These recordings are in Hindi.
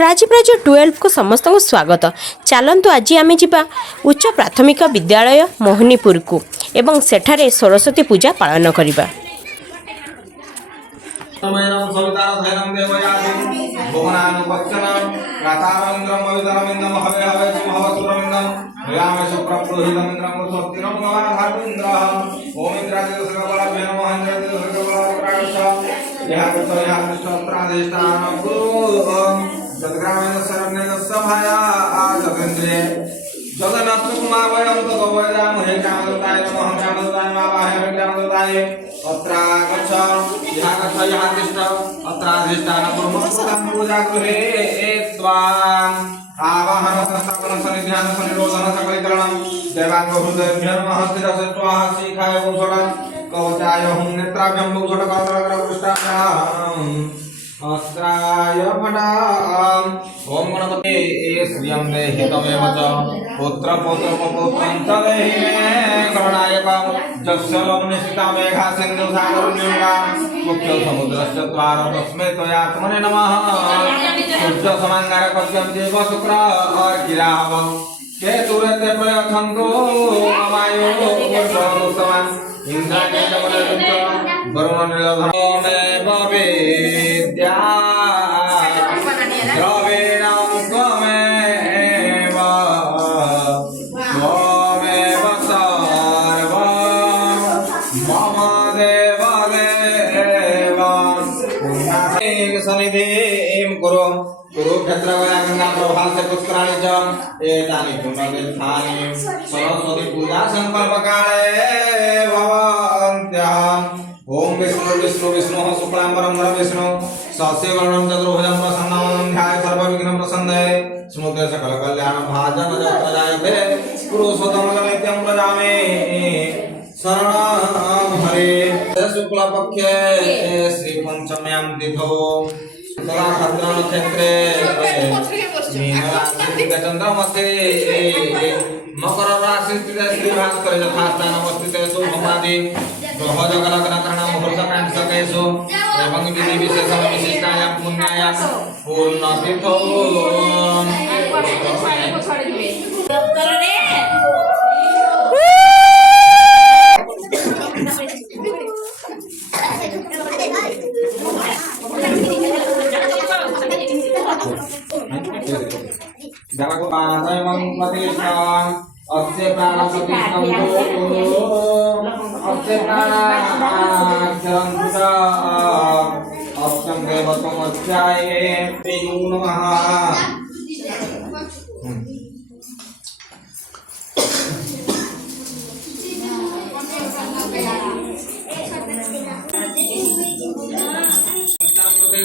राजीव्राज 12 को समस्त को स्वागत। चलतु आज आम जा उच्च प्राथमिक विद्यालय मोहनीपुर को एवं सेठारे सरस्वती पूजा पालन करवा। जगन्नाथ कुमार वयम तो वयदाम हे कामदताय नमः कामदताय मावाहे कामदताय अत्रा गच्छ यहा कृष्ण अत्रा अधिष्ठान ब्रह्मपुराण पूजा गृहे त्वां आवाहन स्थापन सन्निधान सन्निरोधन सकलीकरणं देवांग हृदयभ्यो नमः स्थिरस्त्वा शिखाय भूषणं कवचाय हुं नेत्राभ्यं भूषण कवचरग्र पृष्ठाभ्याम् अस्त्राय फटाम ओम गणपते श्रियं देहि तमेव च पुत्र पुत्र पुत्रं च देहि मे गणनायकं जस्य लोमनिशिता मेघा सिन्धु सागरन्यंगा मुख्य समुद्रस्य द्वार तस्मै त्वयात्मने नमः सूर्य समांगार कस्यं देव शुक्र गिराव केतुरते प्रयच्छन्तु अमायो पूर्वोत्तमं इंद्राय जमलयुक्त वरुण नीलधर मे भवेद्या द्रविणं त्वमेव त्वमेव सर्वं मम देव सनिधिं कुरु कुरुक्षेत्रगंगा प्रभासे पुष्कराणि च एतानि पुण्यतीर्थानि सरस्वती पूजा संकल्पकाले भवन्त्यहम् ओम विष्णु विष्णु विष्णु शुक्लांबरं विष्णु सस्यवर्णं चतुर्भुजं प्रसन्नं ध्याय सर्वविघ्न प्रसन्ने स्मृते सकल कल्याण भाजन जत्र जायते पुरुषोत्तम नित्यं प्रजामे शरणं हरे शुक्ल पक्षे श्री पंचम्यां तिथौ कलाभद्र नक्षत्रे चंद्रमस्ते मकर राशि श्री भास्कर यथास्थान अवस्थित शुभमादि ग्रह जगलग्नकरण मुहूर्त कांक्षकेषु एवं विधि विशेष विशिष्टायां पुण्यायां पूर्णतिथौ जगन्नाथं प्रतिष्ठां अस्य प्राणप्रतिष्ठं अस्य प्राणाक्षरं च अक्षं देवत्वमध्याये ते नमः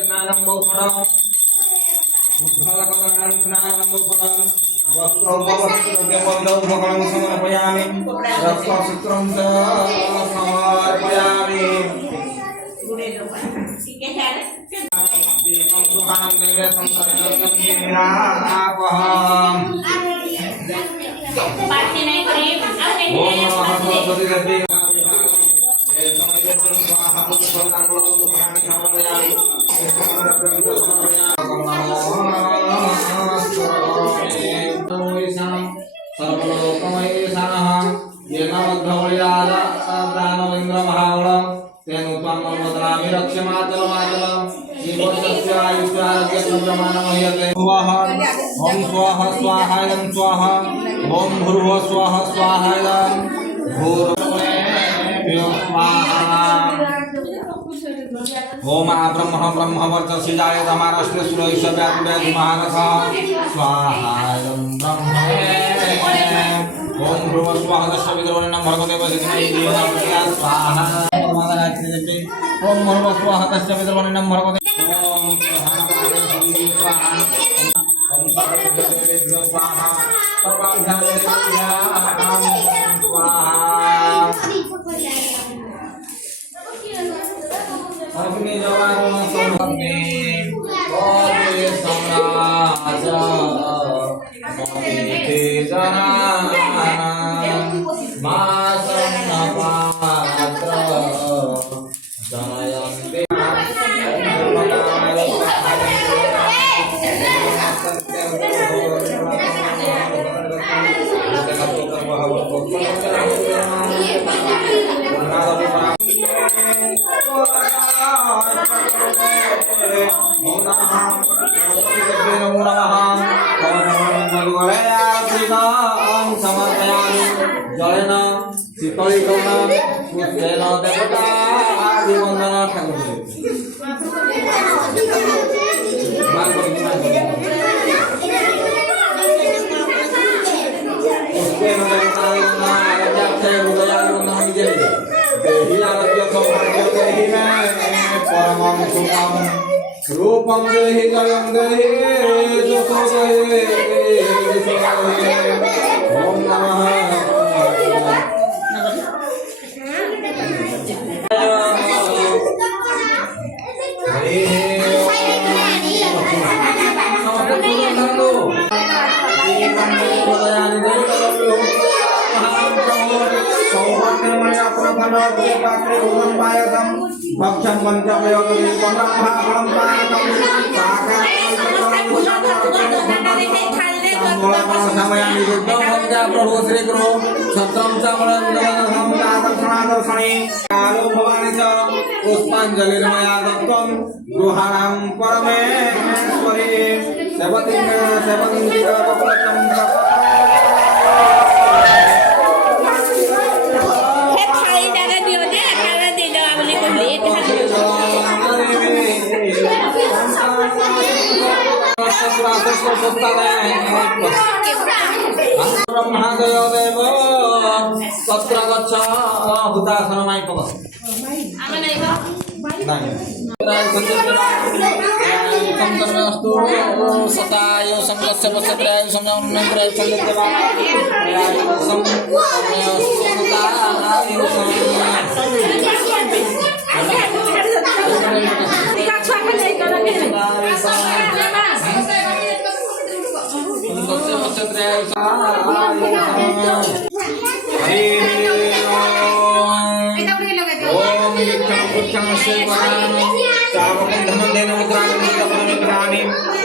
स्नानं भूषणं शुद्धकलकलं स्नानं भूषणं वस्त्रं समर्पयामि रक्तसूत्रं च समर्पयामि दीपं सुहानं नैवेद्यं सर्वं निरापहम् ओम नमः सरस्वती देवी ओम स्वाहा स्वाहायं स्वाहा ओम भूर्भुवः स्वाहा स्वाहायं भूर्भुवः स्वाहा ओम ब्रह्म ब्रह्म वर्चस्सिजाय तमारस्ते सुरैष व्याकुले महारथः स्वाहायं ब्रह्म ओम भूर्भुवः स्वाहा दश विद्रोहिणं भर्गते वसिष्ठै देवता स्वाहा माता गायत्री देवी ओम भूर्भुवः स्वाहा दश विद्रोहिणं भर्गते ओम स्वाहा ओम सर्वदेवेभ्यो स्वाहा सर्वाभ्यां स्वाहा अग्नि जवान सोमने ओरे सम्राज मोहिते जना मासं नपात्र जनयन्ते नमो नमः समर्पयामि जलेन शीतलीकरणं पुष्पेन देवता आदिवन्दन ठाकुर पुष्पेन देवता हृदयानन्दं विजयते देहि आरोग्य सौभाग्य देहि मे परमं सुखं रूपं देहि जयं देहि यशो देहि ओम नमः भक्षं पंचमयोगदीपं ब्रह्माफलं पानकं समयानि बुद्धं प्रभु श्री गुरु छत्रं च मलन्दनं दर्शनादर्शने कालो भवानि च पुष्पाञ्जलिर्मया दत्तं गृहाणां परमेश्वरी सेवतिं कपलचं ब्रह्मादयो देव तत्र गच्छ हुतासनमाय पद संतर्मस्तु सतायो संगस्य पश्चाय संजमनग्रह संगत्यवा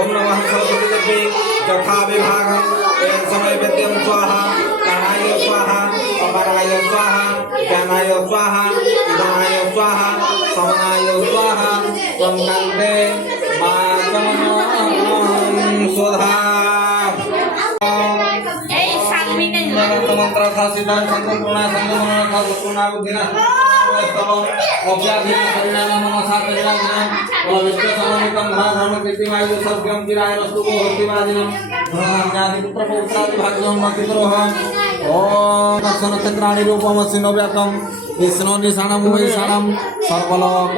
ओम नमः सरस्वती यथा विभागं समय वेद्यं स्वाहा प्राणाय स्वाहा अपाराय स्वाहा ज्ञानाय स्वाहा उदानाय स्वाहा समनाय स्वाहा त्वं कान्ते मातमं स्वधा मंत्र था सिद्धांत संपूर्ण संगमन था संपूर्ण बुद्धिना स्तव अभ्याधीन परिणाम मनसा परिणाम विश्व समन्वितं धर्म कीर्तिमायु सद्यं चिरायस्तु होतिवादिनं ज्ञाति पुत्र पौत्रादि भाग्यं मतिद्रोह ओम दर्शन क्षेत्राणि रूपमसि नव्यकं विष्णु निशानं वैशानं सर्वलोक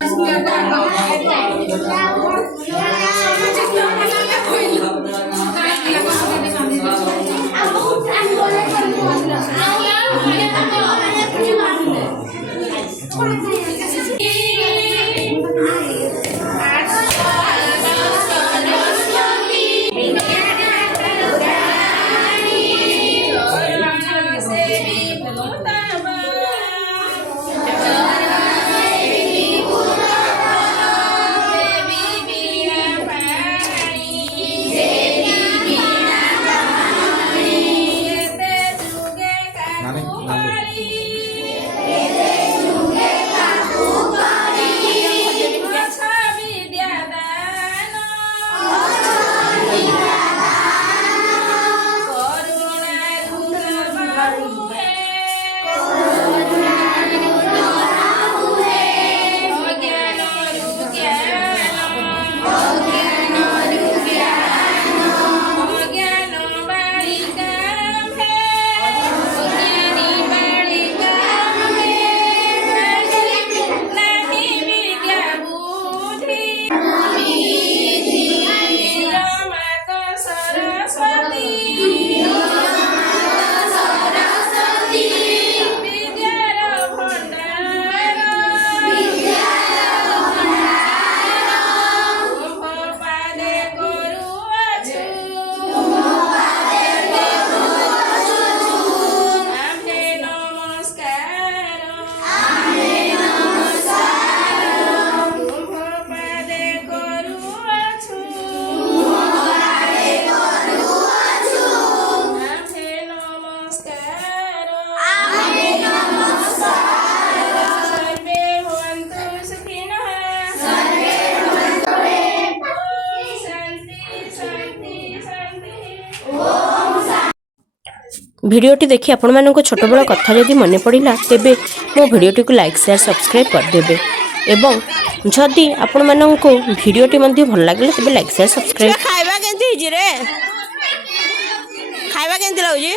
भिडियोटी देखि आपण मानक छोट बड़ कथा जदि मन पड़ा तेबे मो भिडियोटी को लाइक शेयर सब्सक्राइब करदेवे एवं जदि आपण मानक भिडियोटी भल लगे तेबे लाइक शेयर सब्सक्राइब। खाइबा केंती रे खाइबा केंती लाउजी।